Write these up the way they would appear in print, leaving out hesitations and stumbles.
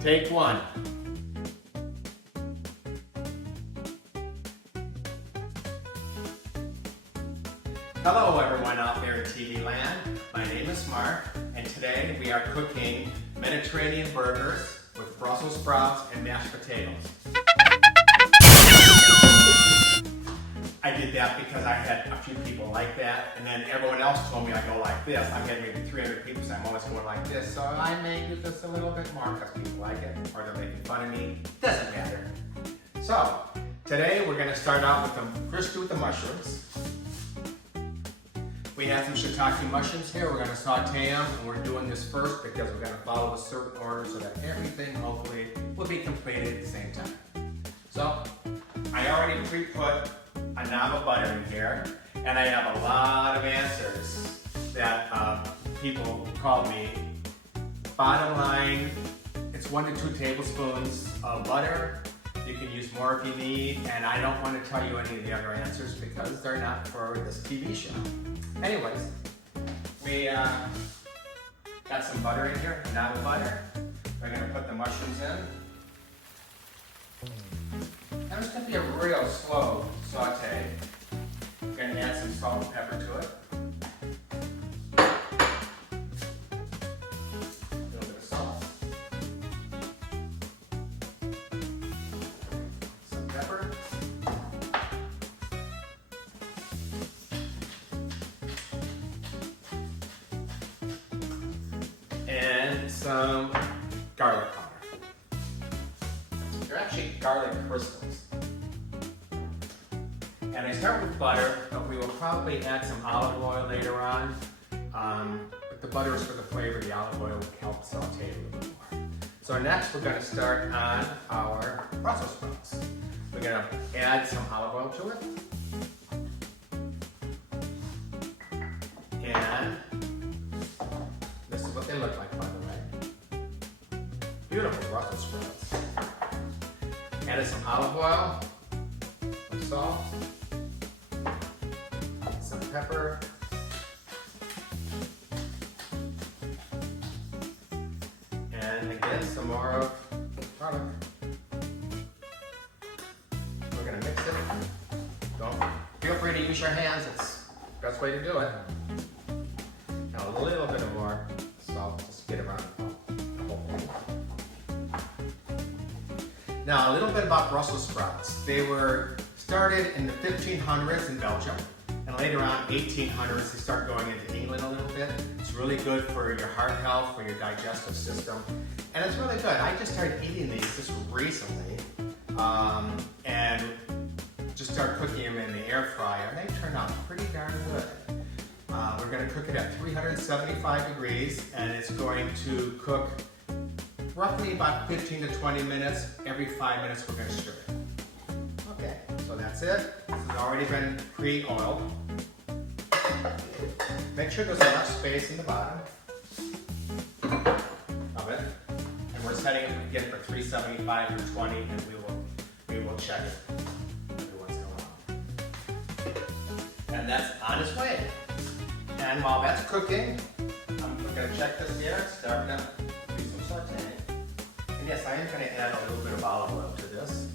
Take one. Hello everyone out there in TV land. My name is Mark, and today we are cooking Mediterranean burgers with Brussels sprouts and mashed potatoes. I did that because I had a few people like that, and then everyone else told me I go like this. I'm getting maybe 300 people, so I'm always going like this. So I may do this a little bit more because people like it, or they're making fun of me. Doesn't matter. So today we're going to start out with the mushrooms. We have some shiitake mushrooms here. We're going to saute them, and we're doing this first because we're going to follow a certain order so that everything hopefully will be completed at the same time. So I already pre-put a knob of butter in here, and I have a lot of answers that people call me. Bottom line, it's 1 to 2 tablespoons of butter. You can use more if you need, and I don't want to tell you any of the other answers because they're not for this TV show. Anyways, we got some butter in here, a knob of butter. We're going to put the mushrooms in. And it's going to be a real slow saute. We're going to add some salt and pepper to it. A little bit of salt. Some pepper. And some garlic powder. They're actually garlic crystals. And I start with butter, but we will probably add some olive oil later on. But the butter is for the flavor, the olive oil will help saute a little bit more. So next we're going to start on our Brussels sprouts. We're going to add some olive oil to it. And this is what they look like, by the way. Beautiful Brussels sprouts. Added some olive oil, some salt, some pepper, and again some more of garlic. We're going to mix it. Feel free to use your hands, it's the best way to do it. Now a little bit of more salt, just get around the whole thing. Now a little bit about Brussels sprouts. They were started in the 1500s in Belgium, and later on 1800s they start going into England a little bit. It's really good for your heart health, for your digestive system, and it's really good. I just started eating these just recently, and just started cooking them in the air fryer, and they turn out pretty darn good. We're going to cook it at 375 degrees, and it's going to cook roughly about 15 to 20 minutes. Every 5 minutes we're going to stir it. Okay, so that's it. This has already been pre-oiled. Make sure there's enough space in the bottom of it. And we're setting it again for 375 for 20, and we will check it every once in a while. And that's on its way. And while that's cooking, I'm going to check this here, starting up, do some sauteing. And yes, I am going to add a little bit of olive oil to this.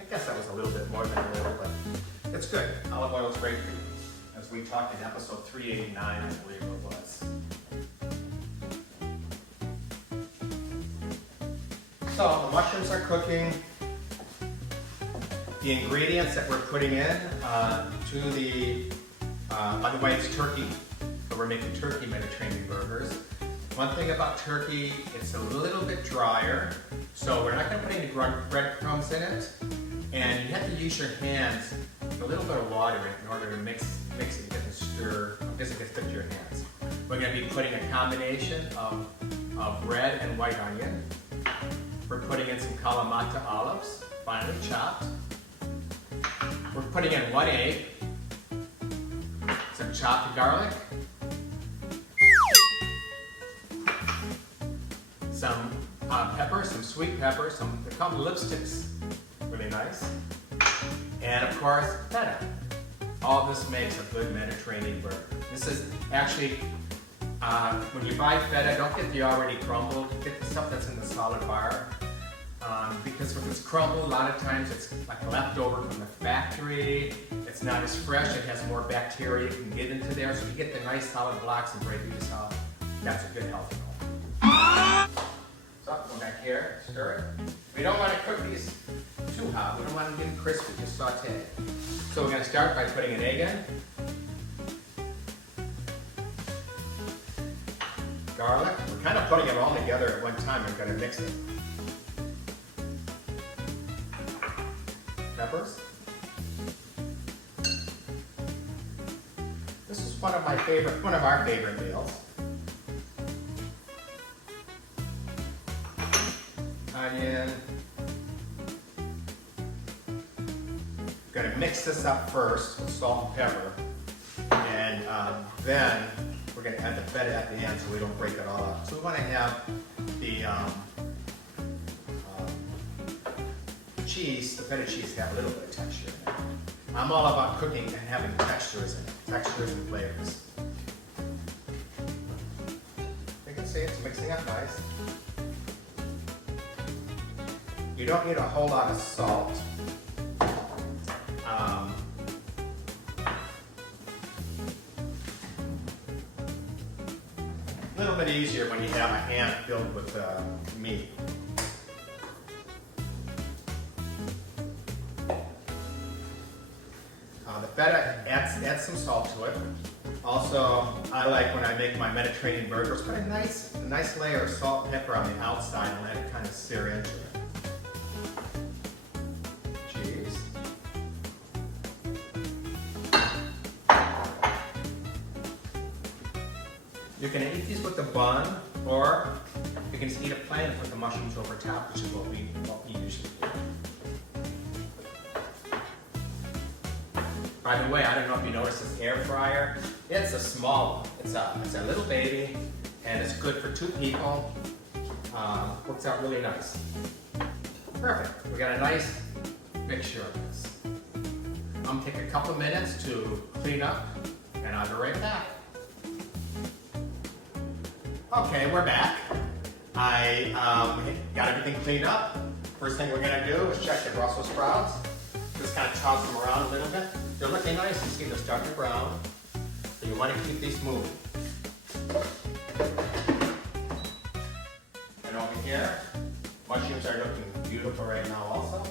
I guess that was a little bit more than a little, but it's good. Olive oil is great for you, as we talked in episode 389, I believe it was. So the mushrooms are cooking. The ingredients that we're putting in to the, by the way, it's turkey. So we're making turkey Mediterranean burgers. One thing about turkey, it's a little bit drier, so we're not going to put any breadcrumbs in it. And you have to use your hands with a little bit of water in order to mix it and get the stir, because it gets stuck to your hands. We're going to be putting a combination of red and white onion. We're putting in some Kalamata olives, finely chopped. We're putting in 1 egg, some chopped garlic, some pepper, some sweet pepper, they're called lipsticks, really nice, and of course feta. All this makes a good Mediterranean burger. This is actually, when you buy feta, don't get the already crumbled, get the stuff that's in the solid bar. Because if it's crumbled, a lot of times it's like leftover from the factory. It's not as fresh, it has more bacteria you can get into there. So if you get the nice solid blocks and break these out, that's a good healthy meal. So, go back here, stir it. We don't want to cook these too hot. We don't want them to get crispy, just saute. So we're going to start by putting an egg in. Garlic. We're kind of putting it all together at one time. We're going to mix it. Peppers. This is one of our favorite meals. Onion. Going to mix this up first with salt and pepper, and then we're going to add the feta at the end so we don't break it all up. So we want to have the cheese, the feta cheese, have a little bit of texture in it. I'm all about cooking and having textures in it, textures and flavors. You can see it's mixing up nice. You don't need a whole lot of salt. A little bit easier when you have a ham filled with meat. The feta adds some salt to it. Also, I like when I make my Mediterranean burgers, put a nice layer of salt and pepper on the outside and let it kind of sear into it. Cheese. You can eat these with a bun, or you can just eat a plain and put the mushrooms over top, which is what we usually do. By the way, I don't know if you noticed this air fryer. It's a small one. It's a little baby, and it's good for 2 people. Works out really nice. Perfect. We got a nice mixture of this. I'm gonna take a couple minutes to clean up, and I'll be right back. Okay, we're back. I got everything cleaned up. First thing we're gonna do is check the Brussels sprouts. Just kind of toss them around a little bit. They're looking nice. You see they're starting to brown. So you want to keep these moving. And over here, mushrooms are looking beautiful right now also.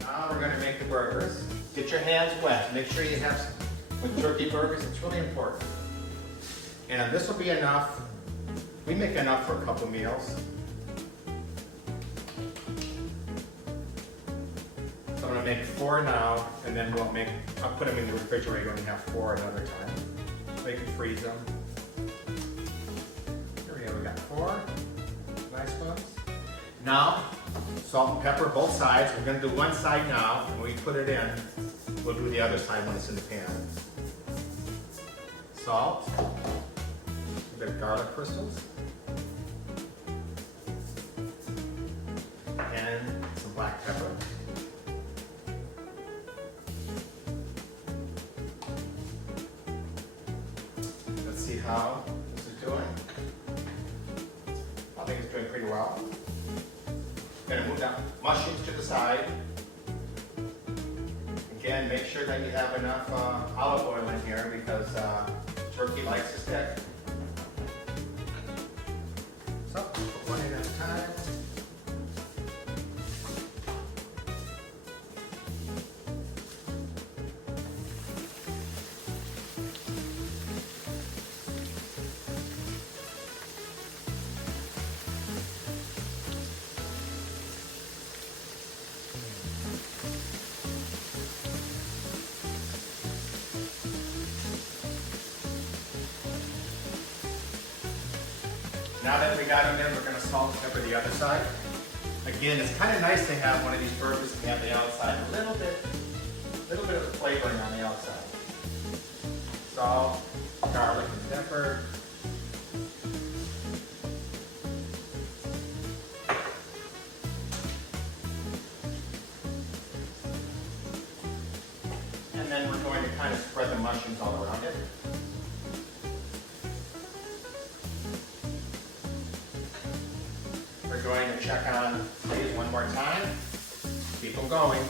Now we're going to make the burgers. Get your hands wet. Make sure you have some. With turkey burgers, it's really important. And this will be enough. We make enough for a couple meals. So I'm going to make 4 now, and then I'll put them in the refrigerator and have 4 another time. So you can freeze them. Here we go, we got 4 nice ones. Now, salt and pepper both sides. We're going to do one side now, and when we put it in, we'll do the other side when it's in the pan. Salt, a bit of garlic crystals, and some black pepper. Let's see how this is doing. I think it's doing pretty well. Gonna move down mushrooms to the side. Again, make sure that you have enough olive oil in here because turkey likes to stick. So, put one in at a time. Now that we got them in, we're going to salt and pepper the other side. Again, it's kind of nice to have one of these burgers and have the outside a little bit of the flavoring on the outside. Salt, garlic, and pepper. going to kind of spread the mushrooms all around it. We're going to check on these one more time. Keep them going.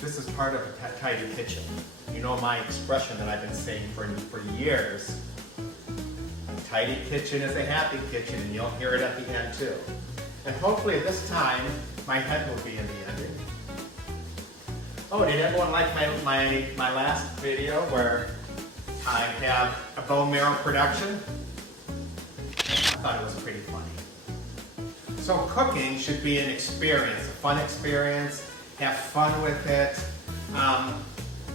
This is part of a tidy kitchen. You know my expression that I've been saying for years. A tidy kitchen is a happy kitchen, and you'll hear it at the end too. And hopefully this time, my head will be in the ending. Oh, did everyone like my last video where I have a bone marrow production? I thought it was pretty funny. So cooking should be an experience, a fun experience. Have fun with it.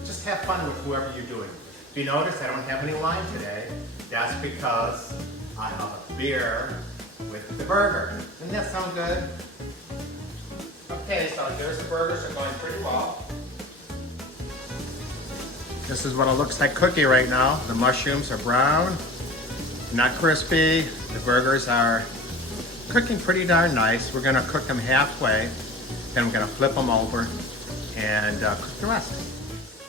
Just have fun with whoever you're doing. If you notice, I don't have any wine today. That's because I have a beer with the burger. Doesn't that sound good? Okay, so there's the burgers. They're going pretty well. This is what it looks like cooking right now. The mushrooms are brown, not crispy. The burgers are cooking pretty darn nice. We're gonna cook them halfway, then we're gonna flip them over and cook the rest.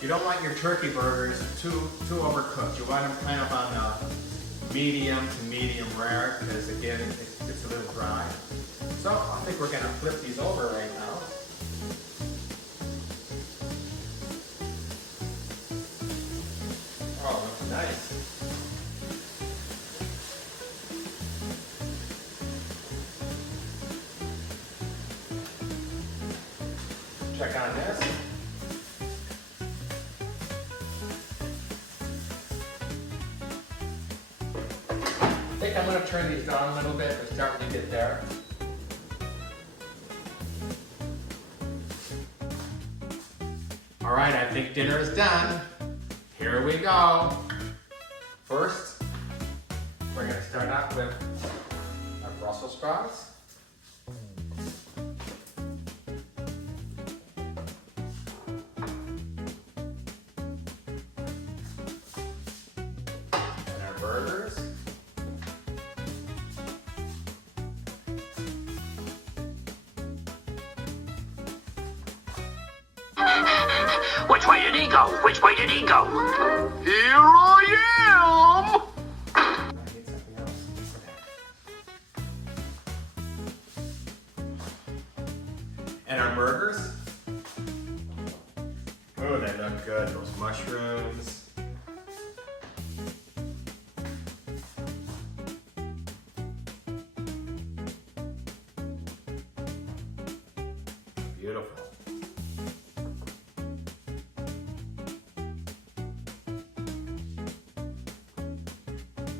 You don't want your turkey burgers too overcooked. You want them kind of on the medium to medium rare, because again, it's a little dry. So I think we're gonna flip these over right now. Oh, looks nice. Check on this. I think I'm going to turn these down a little bit. They're starting to get there. All right, I think dinner is done. Here we go. First, we're going to start out with our Brussels sprouts. And our burgers. Which way did he go? Which way did he go? Here I am! I need something else. And our burgers. Oh, they look good. Those mushrooms. Beautiful.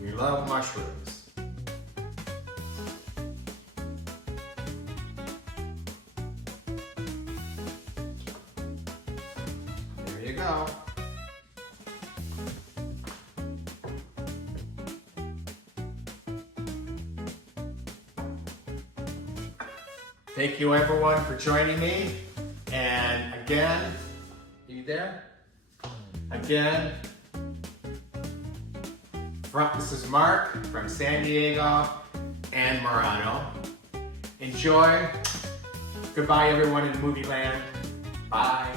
We love mushrooms. There you go. Thank you everyone for joining me. And again, are you there? Again, this is Mark from San Diego and Murano. Enjoy. Goodbye everyone in movie land. Bye.